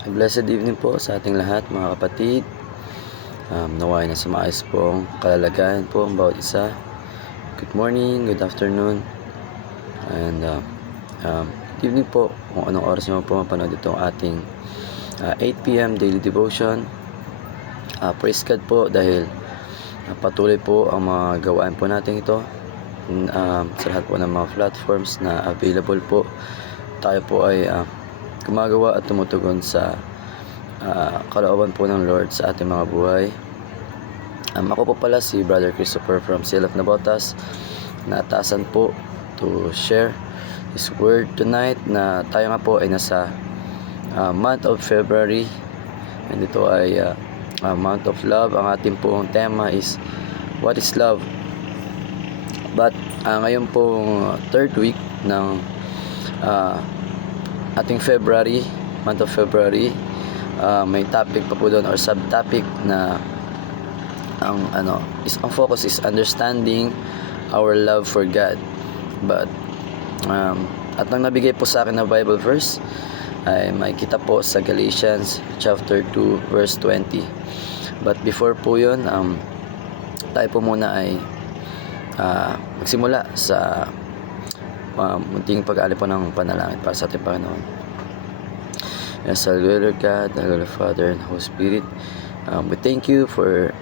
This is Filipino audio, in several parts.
Blessed evening po sa ating lahat mga kapatid. Naway na sa maayos pong kalalagayan po ang bawat isa. Good morning, good afternoon, and good evening po kung anong oras naman po mapanood itong ating 8 p.m. daily devotion. Praise God po dahil patuloy po ang mga gawain po natin ito sa lahat po ng mga platforms na available po. Tayo po ay gumagawa at tumutugon sa kalooban po ng Lord sa ating mga buhay. Ako po pala si Brother Christopher from Seal of Navotas, nataasan po to share His word tonight na tayo nga po ay nasa month of February, and ito ay month of love. Ang ating pong tema is what is love. But ngayon pong third week ng ating February, month of February, may topic pa po doon or subtopic na ang focus is understanding our love for God. But at nang nabigay po sa akin na Bible verse ay makikita po sa Galatians chapter 2 verse 20. But before po yun, tayo po muna ay magsimula sa munting pag-aali po ng panalangin para sa ating Panginoon. Yes, Lord God, Lord Father, and Holy Spirit, we thank you for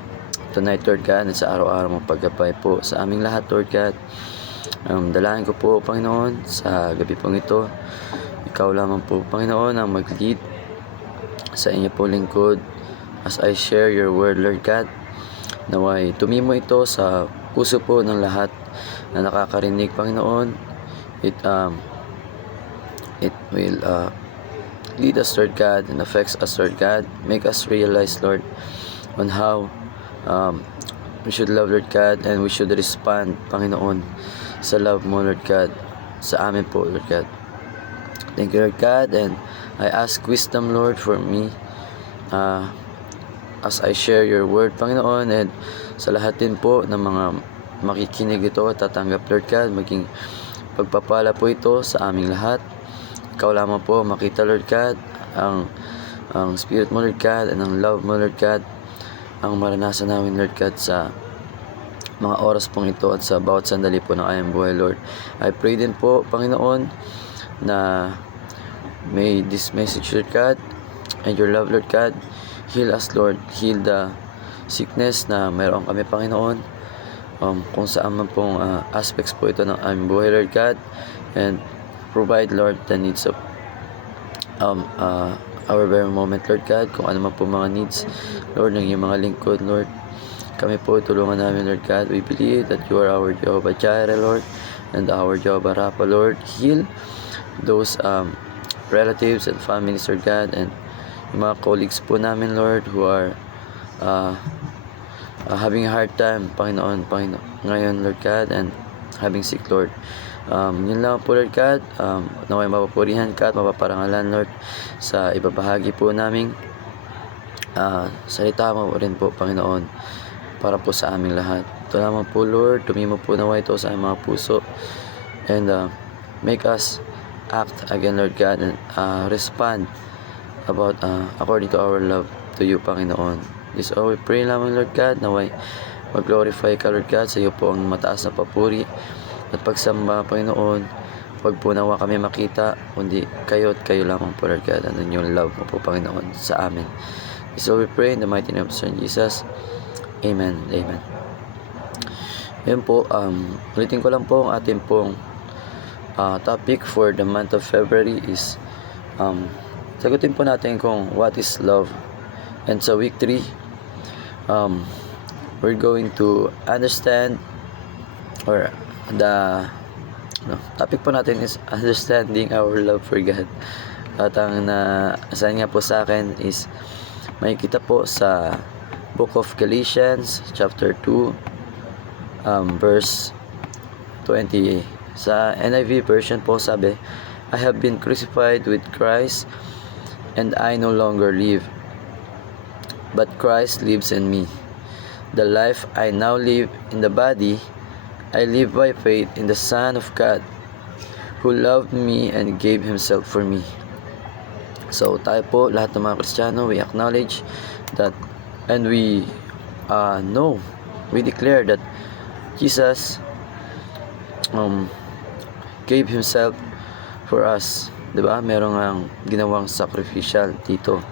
tonight, Lord God, at sa araw-araw mong paggabay po sa aming lahat, Lord God. Dalangin ko po, Panginoon, sa gabi pong ito, Ikaw lamang po, Panginoon, ang mag-lead sa inyo po lingkod as I share your word, Lord God. Naway tumimo ito sa puso po ng lahat na nakakarinig, Panginoon. It will lead us, Lord God, and affects us, Lord God. Make us realize, Lord, on how we should love, Lord God, and we should respond, Panginoon, sa love mo, Lord God, sa amin po, Lord God. Thank you, Lord God, and I ask wisdom, Lord, for me as I share your word, Panginoon, and sa lahat din po ng mga makikinig ito at tatanggap, Lord God, maging pagpapala po ito sa aming lahat. Ikaw lamang po makita, Lord God, ang Spirit mo, Lord God, and ang love mo, Lord God, ang maranasan namin, Lord God, sa mga oras pong ito at sa bawat sandali po ng aming buhay, Lord. I pray din po, Panginoon, na may this message, Lord God, and your love, Lord God, heal us, Lord. Heal the sickness na mayroon kami, Panginoon, kung saan man pong aspects po ito ng aming buhay, Lord God, and provide, Lord, the needs of our very moment, Lord God, kung ano man po mga needs, Lord, ng iyong mga lingkod, Lord. Kami po tulungan namin, Lord God. We believe that you are our Jehovah Jireh, Lord, and our Jehovah Rapha, Lord. Heal those relatives and families, Lord God, and yung mga colleagues po namin, Lord, who are having a hard time, Panginoon, ngayon, Lord God, and having sick, Lord. Yun lang po, Lord God. Naway mapapurihan ka at mapaparangalan, Lord, sa ibabahagi po naming salita mo rin po, Panginoon, para po sa aming lahat. Ito lamang po, Lord, tumimo po naway ito sa aming mga puso, and make us act again, Lord God, and respond about according to our love to you, Panginoon. This all we pray lamang, Lord God, naway mag-glorify ka, Lord God, sa iyo po ang mataas na papuri at pagsamba, Panginoon. Huwag po nawa kami makita, kundi kayo at kayo lamang po, Lord God, and yung love mo po, Panginoon, sa amin. This all we pray in the mighty name of Son Jesus. Amen. Amen. Yun po, ulitin ko lang po ang ating pong topic for the month of February is sagutin po natin kung what is love. And sa week 3, we're going to understand, or the topic po natin is understanding our love for God. At ang na-assign nga po sa akin is makikita po sa Book of Galatians chapter 2 verse 20. Sa NIV version po sabi, I have been crucified with Christ, and I no longer live, but Christ lives in me. The life I now live in the body, I live by faith in the Son of God, who loved me and gave himself for me. So tayo po, lahat ng mga Kristiyano, we acknowledge that, and we know, we declare that Jesus gave Himself for us. Diba? Merong ang ginawang sacrificial dito.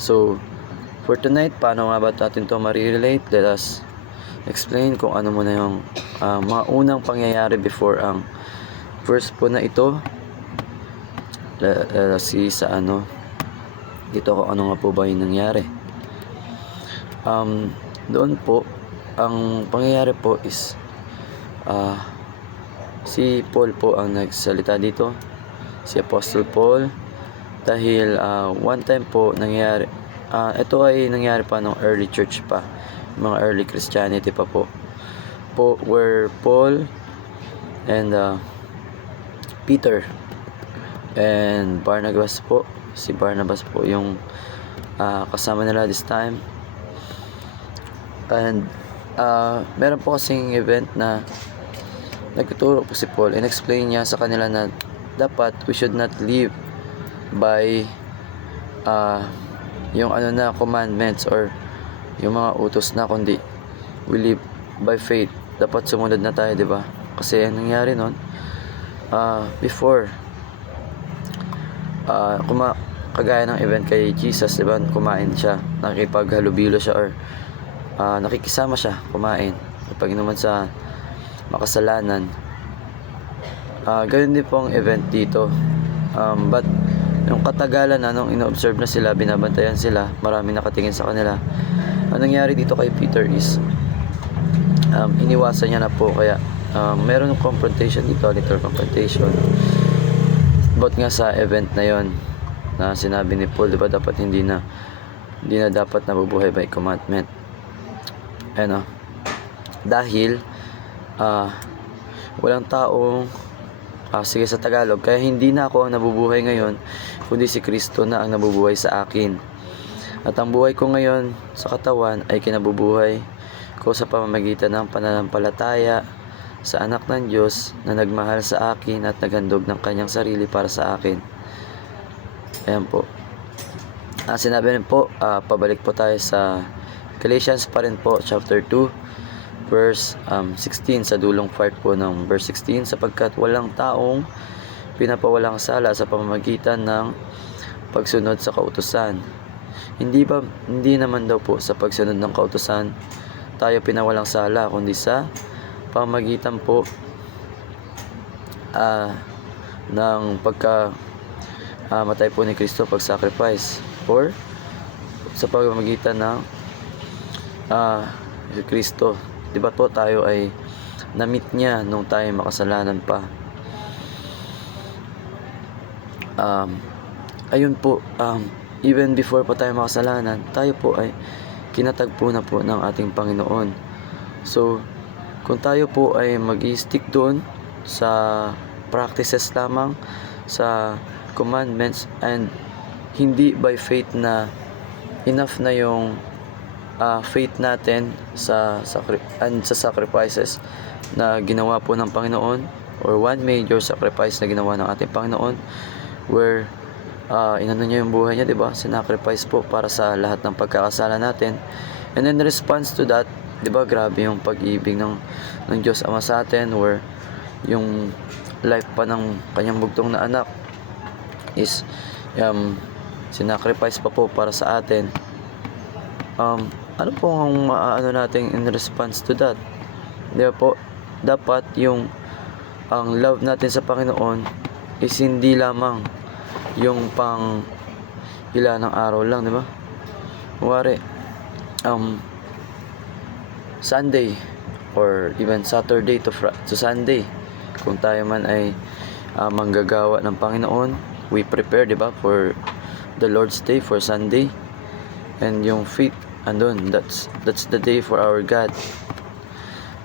So, for tonight, paano nga ba natin ito ma-relate? Let us explain kung ano muna yung mga unang pangyayari before ang verse po na ito. Sa ano dito, kung ano nga po ba yung nangyari. Doon po ang pangyayari po is si Paul po ang nagsalita dito, si Apostle Paul, dahil one time po nangyari, ito ay nangyari pa nung early church pa, mga early Christianity pa po, where Paul and Peter and Barnabas po, si Barnabas po yung kasama nila this time. And meron po kasing event na nagtuturo po si Paul and explain niya sa kanila na dapat we should not live by yung ano na commandments or yung mga utos na, kundi we live by faith. Dapat sumunod na tayo, di ba? Kasi ang nangyari nun, before kagaya ng event kay Jesus, di ba? Kumain siya, nakikipaghalubilo siya, or nakikisama siya kumain pag naman sa makasalanan. Ganun din po ang event dito, but yung katagalan na nung ino-observe na sila, binabantayan sila, marami nakatingin sa kanila. Ang nangyari dito kay Peter is iniwasan niya na po, kaya meron ng confrontation dito, little confrontation about nga sa event na yon, na sinabi ni Paul, diba, dapat hindi na dapat nabubuhay by commandment. Ano, dahil walang taong sige sa Tagalog, kaya hindi na ako ang nabubuhay ngayon, kundi si Kristo na ang nabubuhay sa akin. At ang buhay ko ngayon sa katawan ay kinabubuhay ko sa pamamagitan ng pananampalataya sa anak ng Diyos na nagmahal sa akin at naghandog ng kanyang sarili para sa akin. Ayan po. Sinabi rin po, pabalik po tayo sa Galatians pa rin po, chapter 2, verse 16, sa dulong part po ng verse 16, sapagkat walang taong pinapawalang sala sa pamamagitan ng pagsunod sa kautusan. Hindi naman daw po sa pagsunod ng kautusan tayo pinawalang sala, kundi sa pamamagitan po ng matay po ni Kristo, pag-sacrifice, or sa pamamagitan ng Kristo. Diba po tayo ay na-meet niya nung tayo makasalanan pa. Ayun po, even before pa tayo makasalanan, tayo po ay kinatagpo na po ng ating Panginoon. So, kung tayo po ay mag-i-stick doon sa practices lamang, sa commandments, and hindi by faith, na enough na yung faith natin sa sacrifices na ginawa po ng Panginoon, or one major sacrifice na ginawa ng ating Panginoon, where inano niya yung buhay niya, diba? Sinacrifice po para sa lahat ng pagkakasala natin. And in response to that, diba, grabe yung pag-ibig ng Diyos Ama sa atin, where yung life pa ng kanyang bugtong na anak is sinacrifice pa po para sa atin. Ano po ang maano natin in response to that? Diba po, dapat ang love natin sa Panginoon is hindi lamang yung pang ilan ng araw lang, diba? Kuwari, Sunday or even Saturday to Sunday, kung tayo man ay manggagawa ng Panginoon, we prepare, diba, for the Lord's Day, for Sunday, and yung faith andun, that's the day for our God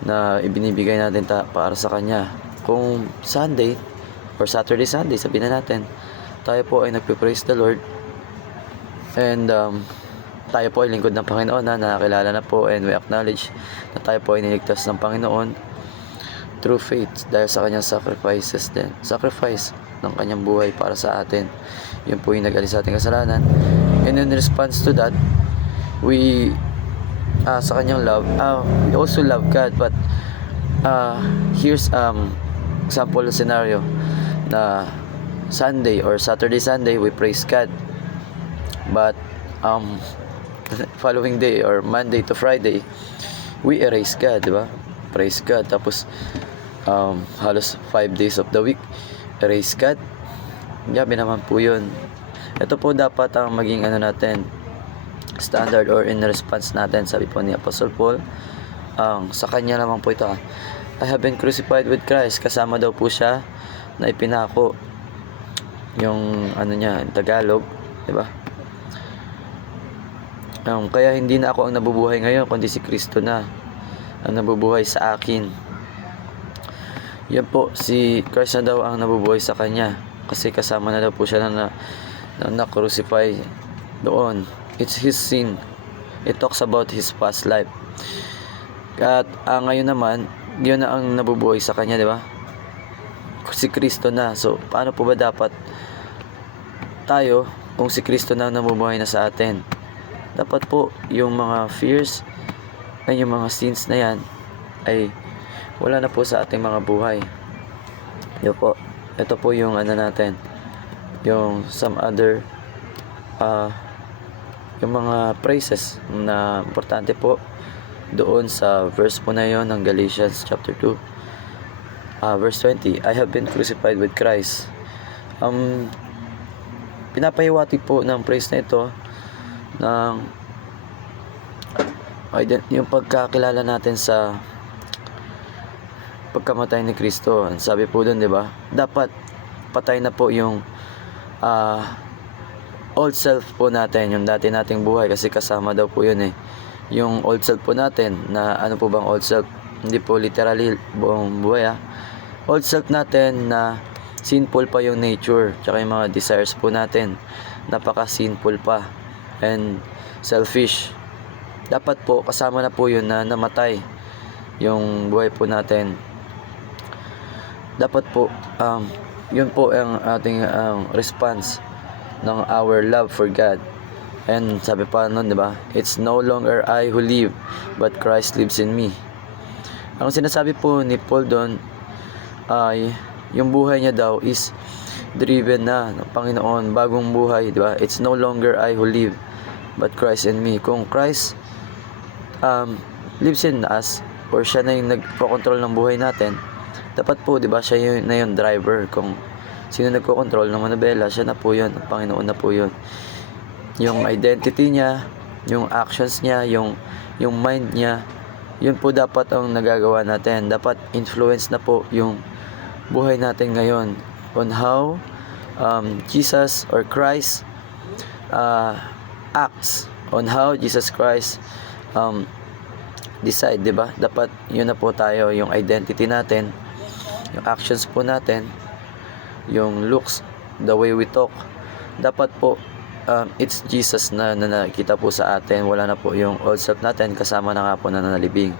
na ibinibigay natin para sa Kanya. Kung Sunday or Saturday, Sunday, sabihin na natin, tayo po ay nagpe-praise the Lord, and tayo po ay lingkod ng Panginoon, na nakakilala na po, and we acknowledge na tayo po ay niligtas ng Panginoon through faith dahil sa kanyang sacrifice ng kanyang buhay para sa atin. Yun po yung nag-alis sa ating kasalanan. And in response to that, we sa kanyang love, we also love God. But here's example scenario na Sunday or Saturday Sunday we praise God, but following day or Monday to Friday we erase God, di ba? Praise God. Tapos halos 5 days of the week erase God. Grabe naman po yun. Ito po dapat ang maging natin, standard or in response natin. Sabi po ni Apostle Paul, sa kanya naman po ito, I have been crucified with Christ. Kasama daw po siya na ipinako. Yung niya, Tagalog, di ba? Kaya hindi na ako ang nabubuhay ngayon, kundi si Kristo na ang nabubuhay sa akin. Yan po, si Christ na daw ang nabubuhay sa kanya, kasi kasama na daw po siya na crucify doon. It's his sin. It talks about his past life. At ngayon naman, yun na ang nabubuhay sa kanya, di ba? Si Kristo na. So, paano po ba dapat tayo kung si Kristo na nabubuhay na sa atin? Dapat po yung mga fears at yung mga sins na yan ay wala na po sa ating mga buhay. Yun po. Ito po yung natin, yung some other yung mga praises na importante po doon sa verse po na yon ng Galatians chapter 2 verse 20. I have been crucified with Christ. Pinapahiwati po ng praise na ito ng yung pagkakilala natin sa pagkamatay ni Kristo. Sabi po doon, di ba? Dapat patay na po yung old self po natin, yung dati nating buhay, kasi kasama daw po yun yung old self po natin. Na ano po bang old self? Hindi po literally buong buhay Old self natin na sinful pa yung nature, tsaka yung mga desires po natin, napaka sinful pa and selfish. Dapat po kasama na po yun na namatay yung buhay po natin. Dapat po yun po ang ating response ng our love for God. And sabi pa nun, di ba? It's no longer I who live, but Christ lives in me. Ang sinasabi po ni Paul doon ay yung buhay niya daw is driven na ng Panginoon, bagong buhay, di ba? It's no longer I who live, but Christ in me. Kung Christ lives in us, or siya na yung nagpo-control ng buhay natin, dapat po, di ba, siya na yung driver. Kung sino nagko-control ng manobela, siya na po yun, ang Panginoon na po yun. Yung identity niya, yung actions niya, yung mind niya, yun po dapat ang nagagawa natin. Dapat influence na po yung buhay natin ngayon on how Jesus or Christ acts, on how Jesus Christ decide, di ba? Dapat yun na po tayo, yung identity natin, yung actions po natin, yung looks, the way we talk, dapat po it's Jesus na nakita po sa atin. Wala na po yung old self natin, kasama na nga po na nanalibing.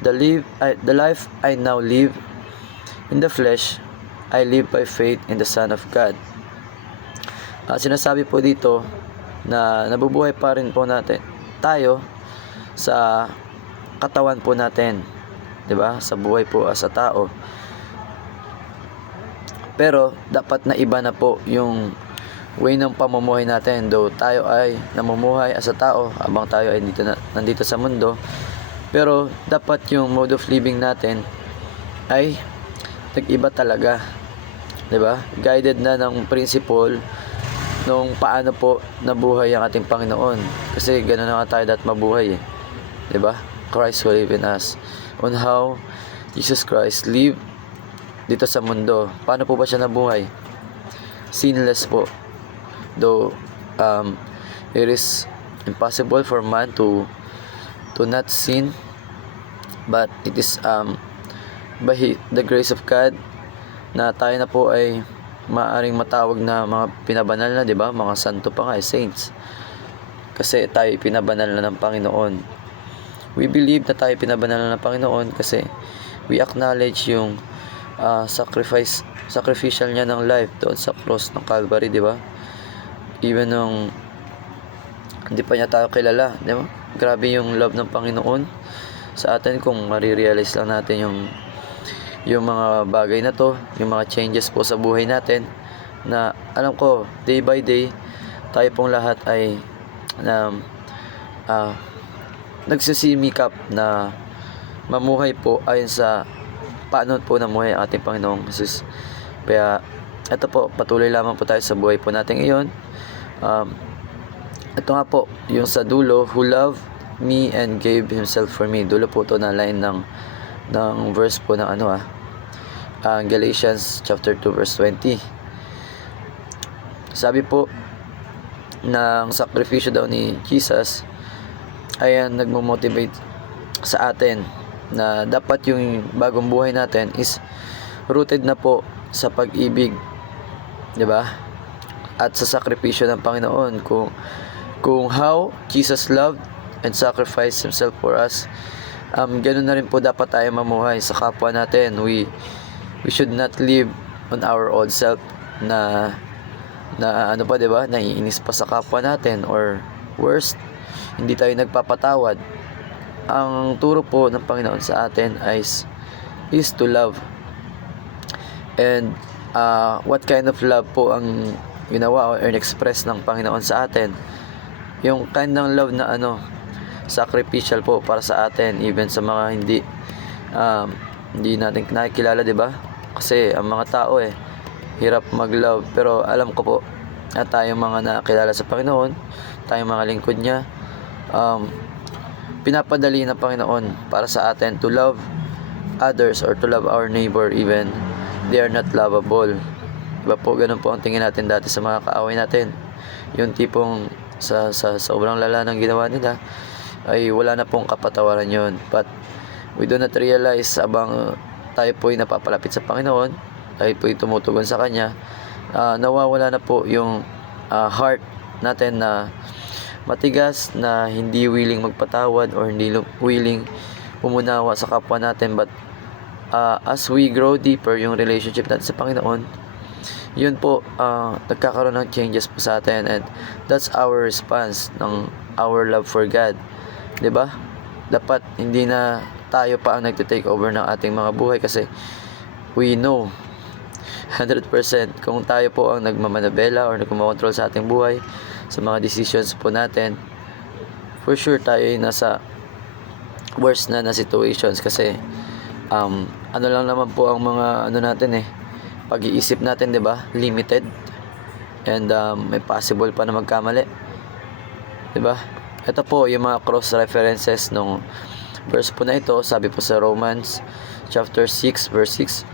The life I now live in the flesh, I live by faith in the Son of God. Sinasabi po dito na nabubuhay pa rin po natin tayo sa katawan po natin, 'di ba? Sa buhay po sa tao. Pero dapat na iba na po yung way ng pamumuhay natin. Though tayo ay namumuhay as a tao habang tayo ay nandito sa mundo, pero dapat yung mode of living natin ay nag-iba talaga, 'di ba? Guided na ng principle nung paano po nabuhay ang ating Panginoon. Kasi ganoon na nga tayo dapat mabuhay 'di ba? Christ will live in us. On how Jesus Christ lived dito sa mundo. Paano po ba siya nabuhay? Sinless po. Though it is impossible for man to not sin, but it is by the grace of God na tayo na po ay maaring matawag na mga pinabanal na, 'di ba? Mga santo pa nga, saints. Kasi tayo pinabanal na ng Panginoon. We believe na tayo pinabanal na ng Panginoon kasi we acknowledge yung sacrificial niya ng life doon sa cross ng Calvary, di ba? Even nung hindi pa niya tayo kilala, di ba? Grabe yung love ng Panginoon sa atin kung marirealize lang natin yung mga bagay na to, yung mga changes po sa buhay natin, na alam ko day by day tayo pong lahat ay nagsisimikap na mamuhay po ayon sa paano po namuhay ang ating Panginoong Jesus. Kaya ito po, patuloy lamang po tayo sa buhay po natin ngayon. Ito nga po, yung sa dulo, who loved me and gave himself for me. Dulo po ito na line ng verse po ng Galatians chapter 2 verse 20. Sabi po, ng sakripisyo daw ni Jesus ay nagmo-motivate sa atin na dapat yung bagong buhay natin is rooted na po sa pag-ibig, 'di ba? At sa sakripisyo ng Panginoon, kung how Jesus loved and sacrificed himself for us, ganun na rin po dapat tayo mamuhay sa kapwa natin. We should not live on our old self na ano pa, 'di ba? Naiinis pa sa kapwa natin, or worst, hindi tayo nagpapatawad. Ang turo po ng Panginoon sa atin is to love. And what kind of love po ang ginawa or express ng Panginoon sa atin? Yung kind ng love na sacrificial po para sa atin, even sa mga hindi natin nakikilala, 'di ba? Kasi ang mga tao hirap mag-love, pero alam ko po na tayong mga nakilala sa Panginoon, tayong mga lingkod niya, pinapadali ng Panginoon para sa atin to love others or to love our neighbor even they are not lovable. Diba po, ganun po ang tingin natin dati sa mga kaaway natin, yung tipong sa sobrang lala ng ginawa nila ay wala na pong kapatawaran yun. But we do not realize, abang tayo po'y napapalapit sa Panginoon, tayo po'y tumutugon sa Kanya, nawawala na po yung heart natin na matigas, na hindi willing magpatawad or hindi willing umunawa sa kapwa natin. But as we grow deeper yung relationship natin sa Panginoon, yun po, nagkakaroon ng changes po sa atin, and that's our response ng our love for God, 'di ba? Dapat hindi na tayo pa ang nagte-take over ng ating mga buhay, kasi we know 100% kung tayo po ang nagmamanabela or nagmamontrol sa ating buhay, sa mga decisions po natin, for sure tayo ay nasa worst na situations. Kasi ano lang naman po ang mga natin pag-iisip natin, 'di ba? Limited, and may possible pa na magkamali, 'di ba? Ito po yung mga cross references nung verse po na ito. Sabi po sa Romans chapter 6 verse 6,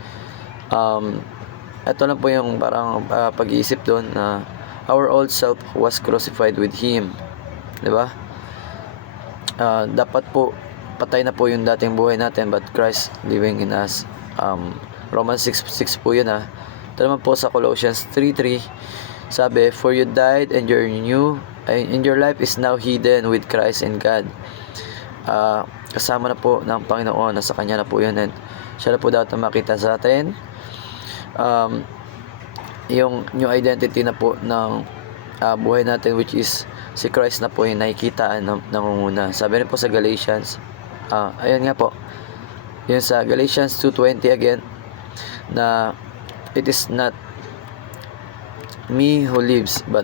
ito lang po yung parang pag-iisip doon na our old self was crucified with Him, 'di ba? Dapat po patay na po yung dating buhay natin, but Christ living in us. Romans 6:6 po yun. Ito naman po sa Colossians 3:3, sabi, for you died and your life is now hidden with Christ in God. Kasama na po ng Panginoon, nasa Kanya na po yun, and siya na po dapat makita sa atin. Yung new identity na po ng buhay natin, which is si Christ na po yung nakikita nangunguna. Sabi rin po sa Galatians, ayun nga po, yun sa Galatians 2:20 again, na it is not me who lives, but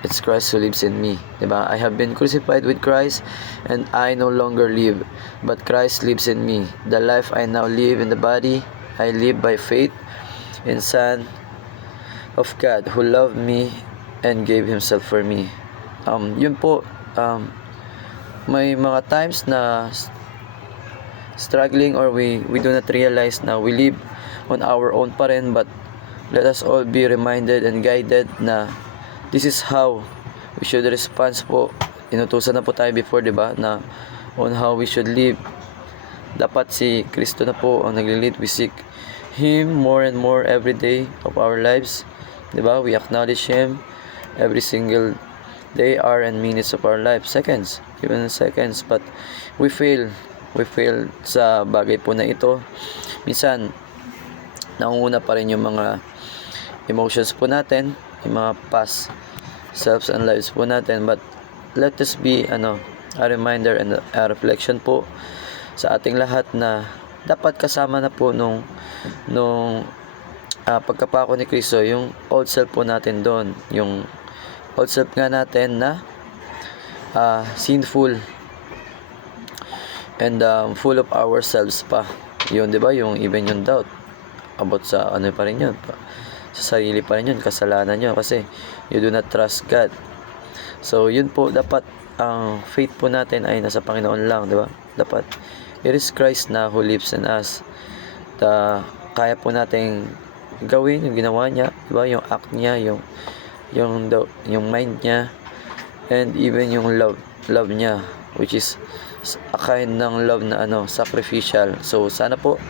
it's Christ who lives in me, diba? I have been crucified with Christ, and I no longer live, but Christ lives in me. The life I now live in the body, I live by faith in Son of God who loved me and gave Himself for me. Yun po, may mga times na struggling, or we do not realize na we live on our own pa rin, but let us all be reminded and guided na this is how we should respond po. Inutusan na po tayo before, diba, na on how we should live. Dapat si Kristo na po ang nagli-lead. We seek Him more and more every day of our lives, diba? We acknowledge Him every single day, hour, and minutes of our life, seconds, even seconds. But we fail sa bagay po na ito. Minsan nangunguna pa rin yung mga emotions po natin, yung mga past selves and lives po natin. But let this be a reminder and a reflection po sa ating lahat na dapat kasama na po nung pagkapako ni Kristo yung old self po natin doon, yung old self nga natin na sinful and full of ourselves pa. Yun, 'di ba? Yung even yung doubt about sa pa rin yun, sa sarili pa rin yun, kasalanan yun kasi you do not trust God. So yun po, dapat ang faith po natin ay nasa Panginoon lang, 'di ba? Dapat it is Christ na who lives in us. Kaya po nating gawin yung ginawa niya, 'di ba? Yung act niya, yung mind niya, and even yung love niya, which is a kind ng love na sacrificial. So sana po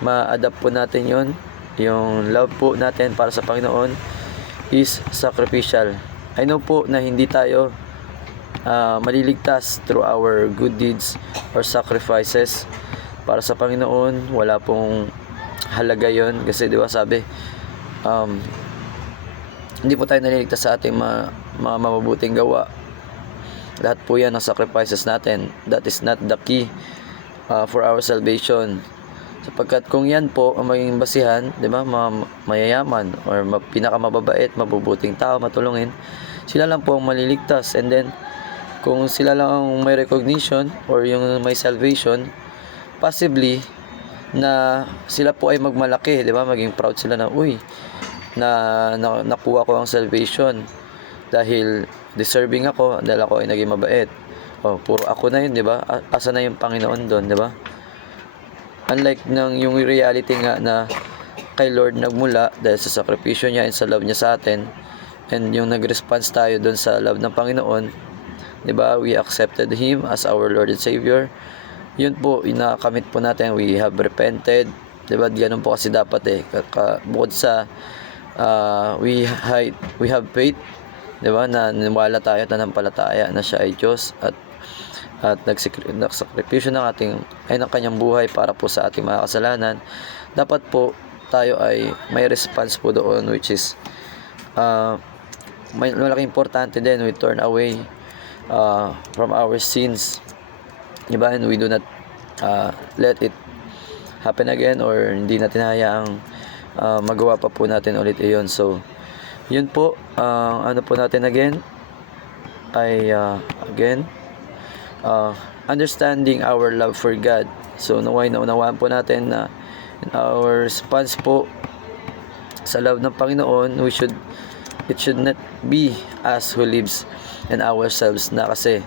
ma-adapt po natin yon, yung love po natin para sa Panginoon is sacrificial. I know po na hindi tayo maliligtas through our good deeds or sacrifices para sa Panginoon. Wala pong halaga yon kasi 'di ba sabi, hindi po tayo naliligtas sa ating mga mabubuting gawa. Lahat po yan ang sacrifices natin. That is not the key for our salvation. Sapagkat kung yan po ang maging basihan, 'di ba, mayayaman or pinakamababait, mabubuting tao, matulungin, sila lang po ang maliligtas. And then kung sila lang ang may recognition or yung may salvation, possibly na sila po ay magmalaki, 'di ba? Maging proud sila na nakuha ko ang salvation dahil deserving ako, dahil ako ay naging mabait. Puro ako na yun, 'di ba? Asa na yung Panginoon doon, 'di ba? Unlike yung reality nga na kay Lord nagmula dahil sa sakripisyo niya and sa love niya sa atin, and yung nag-response tayo doon sa love ng Panginoon, 'di ba? We accepted Him as our Lord and Savior. Yun po, inakamit po natin, we have repented, 'di ba? Ganun po kasi dapat bukod sa we have faith, 'di ba? Na naniwala tayo at nanampalataya na siya ay Diyos at nagsakripisyo ng kanyang buhay para po sa ating mga kasalanan. Dapat po tayo ay may response po doon, which is malaking importante din, we turn away from our sins, diba? And we do not let it happen again, or hindi natin hayaang magawa pa po natin ulit iyon. So yun po, po natin again ay understanding our love for God. So naunawaan po natin na in our response po sa love ng Panginoon, it should not be us who lives in ourselves na, kasi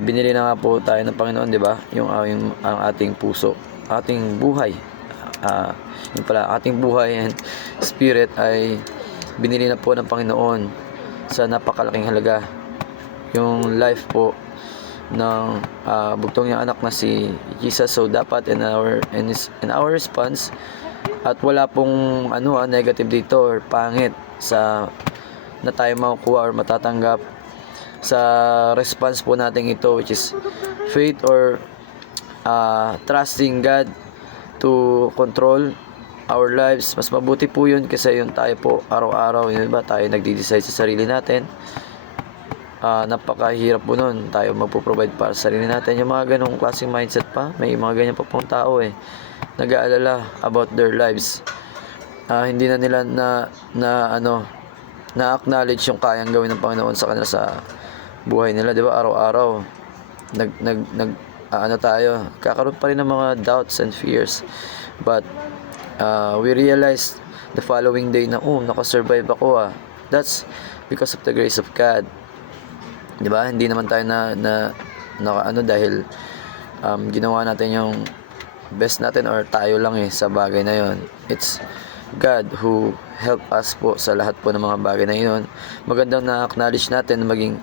binili na nga po tayo ng Panginoon, 'di ba? Ang ating puso, ating buhay, ating buhay and spirit ay binili na po ng Panginoon sa napakalaking halaga. Yung life po ng bugtong niyang anak na si Jesus. So dapat in our response, at wala pong negative dito or pangit sa na tayo makukuha or matatanggap sa response po natin ito, which is faith or trusting God to control our lives. Mas mabuti po yun kasi yung tayo po araw-araw, yun ba, tayo nagde-decide sa sarili natin. Napakahirap po nun, tayo magpo-provide para sa sarili natin. Yung mga ganong klaseng mindset pa, may mga ganyan pa pong tao nag-aalala about their lives. Hindi na nila na-acknowledge yung kayang gawin ng Panginoon sa kanila sa buhay nila, di ba? Araw-araw tayo, kakaroon pa rin ng mga doubts and fears, but we realized the following day na nakasurvive ako. That's because of the grace of God. 'Di ba? Hindi naman tayo dahil ginawa natin yung best natin or tayo lang sa bagay na yon. It's God who helped us po sa lahat po ng mga bagay na yon. Magandang na-acknowledge natin, maging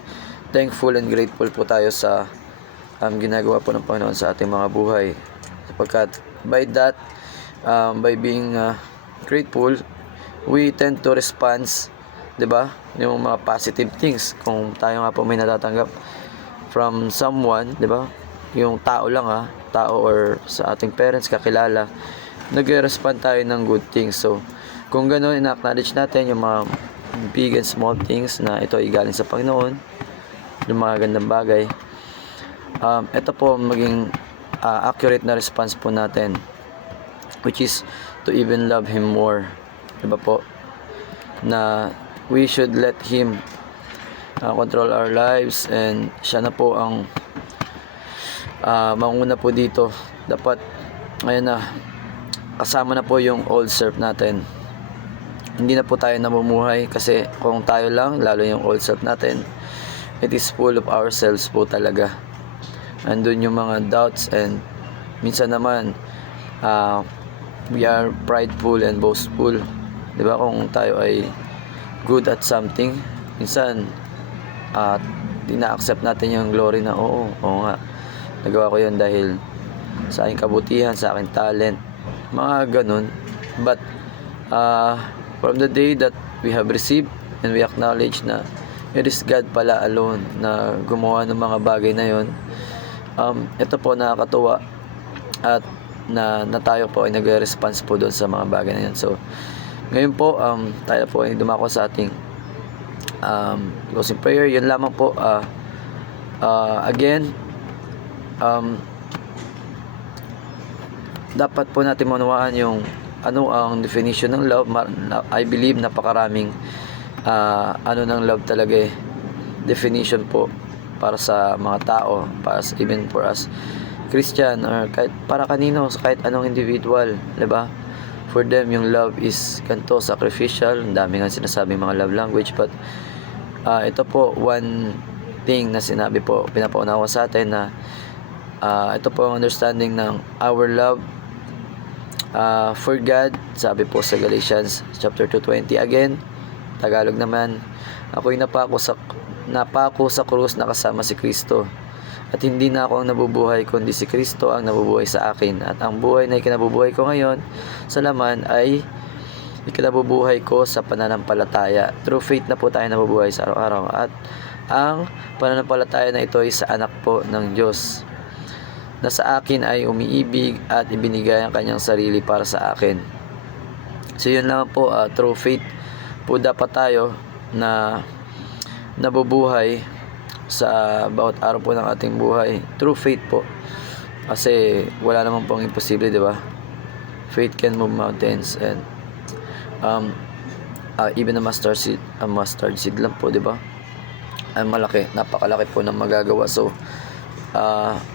thankful and grateful po tayo sa ginagawa po ng Panginoon sa ating mga buhay. Sapagkat by that, by being grateful, we tend to respond, 'di ba? Yung mga positive things. Kung tayo nga po may natatanggap from someone, 'di ba? Yung tao lang tao or sa ating parents, kakilala, nagre-respond tayo ng good things. So, kung gano'n, ina-acknowledge natin yung mga big and small things na ito ay galing sa Panginoon, yung mga gandang bagay. Ito po maging accurate na response po natin, which is to even love Him more. Diba po? Na we should let Him control our lives, and siya na po ang manguna po dito. Dapat ngayon na kasama na po yung old self natin. Hindi na po tayo namumuhay, kasi kung tayo lang, lalo yung old self natin, it is full of ourselves po talaga. Andun yung mga doubts, and minsan naman we are prideful and boastful. Diba? Kung tayo ay good at something, minsan di na-accept natin yung glory na oo nga, nagawa ko yun dahil sa aking kabutihan, sa aking talent, mga ganun. But from the day that we have received and we acknowledge na it is God pala alone na gumawa ng mga bagay na yon, ito po nakakatuwa, at na tayo po ay nagre-response po doon sa mga bagay na yun. So ngayon po tayo po ay dumako sa ating closing prayer. Yun lamang po. Again, dapat po natin maunawaan yung ano ang definition ng love. I believe napakaraming ng love talaga definition po para sa mga tao, even for us Christian, or kahit para kanino, kahit anong individual, diba? For them, yung love is ganito, sacrificial. Ang dami nga sinasabing mga love language, but ito po, one thing na sinabi po, pinapaunawa sa atin na ito po ang understanding ng our love for God. Sabi po sa Galatians chapter 2:20, again, Tagalog naman, ako'y napako sa krus na kasama si Kristo. At hindi na ako ang nabubuhay, kundi si Kristo ang nabubuhay sa akin. At ang buhay na ikinabubuhay ko ngayon sa laman ay ikinabubuhay ko sa pananampalataya. Through faith na po tayo nabubuhay sa araw-araw. At ang pananampalataya na ito ay sa anak po ng Diyos, na sa akin ay umiibig at ibinigay ang kanyang sarili para sa akin. So yun lang po, through faith po dapat tayo na nabubuhay sa bawat araw po ng ating buhay. Through faith po. Kasi wala naman pong imposible, di ba? Faith can move mountains, and even a mustard seed lang po, di ba? Ay malaki, napakalaki po ng magagawa. So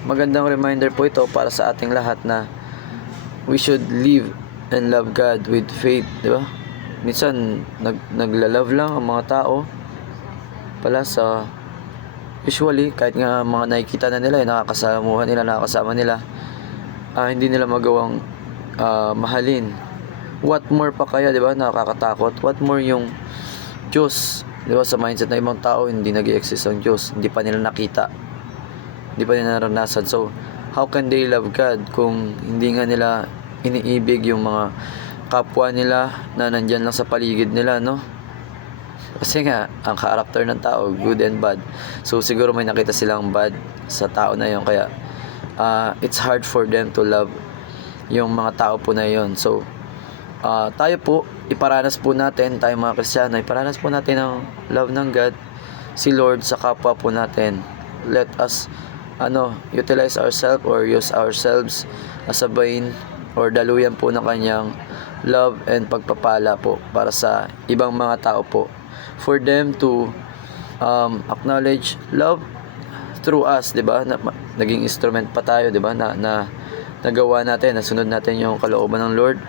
magandang reminder po ito para sa ating lahat na we should live and love God with faith, di ba? Minsan nagla-love lang ang mga tao pala sa usually, kahit nga mga nakikita na nila, nakakasama nila, hindi nila magawang mahalin. What more pa kaya, di ba? Nakakatakot. What more yung Diyos, di ba? Sa mindset ng ibang tao, hindi nag-i-exist ang Diyos. Hindi pa nila nakita. Hindi pa nila naranasan. So, how can they love God kung hindi nga nila iniibig yung mga kapwa nila na nandyan lang sa paligid nila, no? Kasi nga, ang character ng tao, good and bad. So, siguro may nakita silang bad sa tao na yun. Kaya, it's hard for them to love yung mga tao po na yun. So, tayo po, iparanas po natin, tayo mga Kristiyano, iparanas po natin ang love ng God, si Lord sa kapwa po natin. Let us, utilize ourselves or use ourselves as a vein or daluyan po ng kanyang love and pagpapala po para sa ibang mga tao po. For them to acknowledge love through us, 'di ba? Naging instrument pa tayo, 'di ba? Na nagawa natin, nasunod natin yung kalooban ng Lord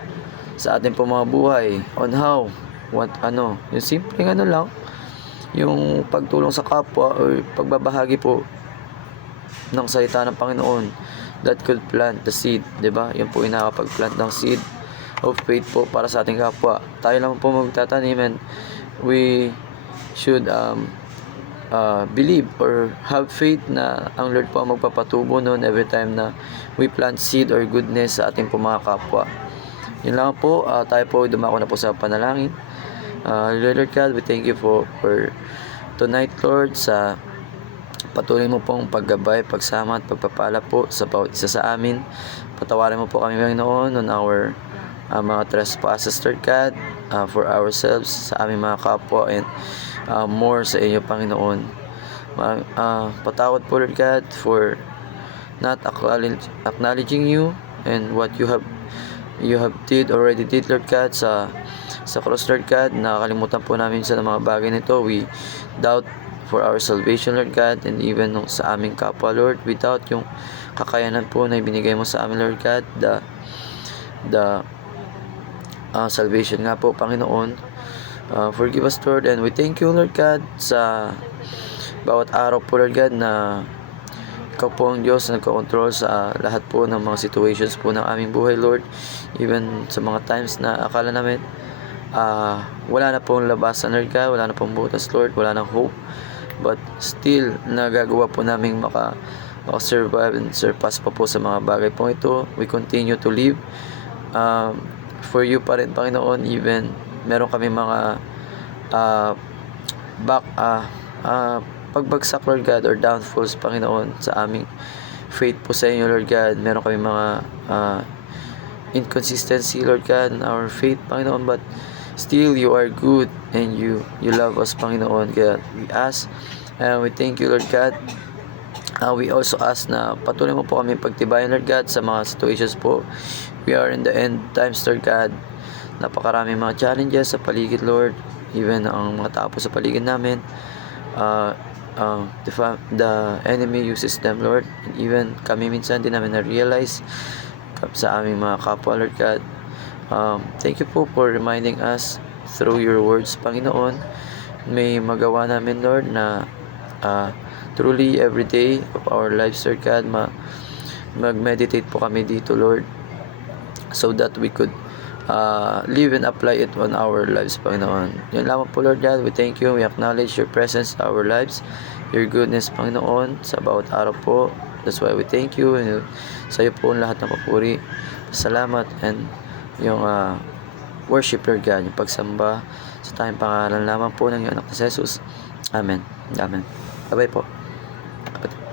sa ating mga buhay. On how, yung simpleng lang, yung pagtulong sa kapwa o pagbabahagi po ng salita ng Panginoon that could plant the seed, 'di ba? Yan po inakapag-plant ng seed of faith po para sa ating kapwa. Tayo lang po magtatanim, and we should believe or have faith na ang Lord po ang magpapatubo noon every time na we plant seed or goodness sa ating mga kapwa. Yun lang po, tayo po dumako na po sa panalangin. Lord God, we thank you for tonight, Lord, sa patuloy mo pong paggabay, pagsama at pagpapala po sa bawat isa sa amin. Patawarin mo po kami, Panginoon, on our mga trespasses, Lord God, for ourselves, sa aming mga kapwa, and more sa inyo, Panginoon. Patawad po, Lord God, for not acknowledging you and what you have already did, Lord God, sa cross, Lord God. Nakakalimutan po namin sa mga bagay nito. We doubt for our salvation, Lord God, and even sa aming kapwa, Lord, without yung kakayanan po na ibinigay mo sa amin, Lord God, the salvation nga po, Panginoon. Forgive us, Lord, and we thank you, Lord God, sa bawat araw po, Lord God, na ikaw po ang Diyos na nagkakontrol sa lahat po ng mga situations po ng aming buhay, Lord. Even sa mga times na akala namin wala na pong labasan, Lord God, wala na pong butas, Lord, wala nang hope, but still nagagawa po namin maka-survive and surpass pa po sa mga bagay po ito. We continue to live for you pa rin, Panginoon. Even meron kami mga pagbagsak, Lord God, or downfalls, Panginoon, sa aming faith po sa inyo, Lord God. Meron kami mga inconsistency, Lord God, in our faith, Panginoon, but still you are good and you love us, Panginoon. Kaya we ask and we thank you, Lord God. We also ask na patuloy mo po kami pagtibayan, Lord God, sa mga situations po. We are in the end times, Lord God. Napakaraming mga challenges sa paligid, Lord. Even ang mga tao po sa paligid namin, the enemy uses them, Lord. And even kami minsan din namin na-realize sa aming mga kapwa, Lord God. Thank you po for reminding us through your words, Panginoon. May magawa namin, Lord, na truly every day of our lives, Lord God, mag-meditate po kami dito, Lord, so that we could live and apply it on our lives, Panginoon. Yun lamang po, Lord God. We thank you. We acknowledge your presence in our lives, your goodness, Panginoon, sa bawat araw po. That's why we thank you. And sa iyo po ang lahat ng papuri, salamat, and yung worship, Lord God, yung pagsamba sa tayong pangalan lamang po ng iyong anak na Jesus. Amen. Amen. Bye-bye po, kapatid.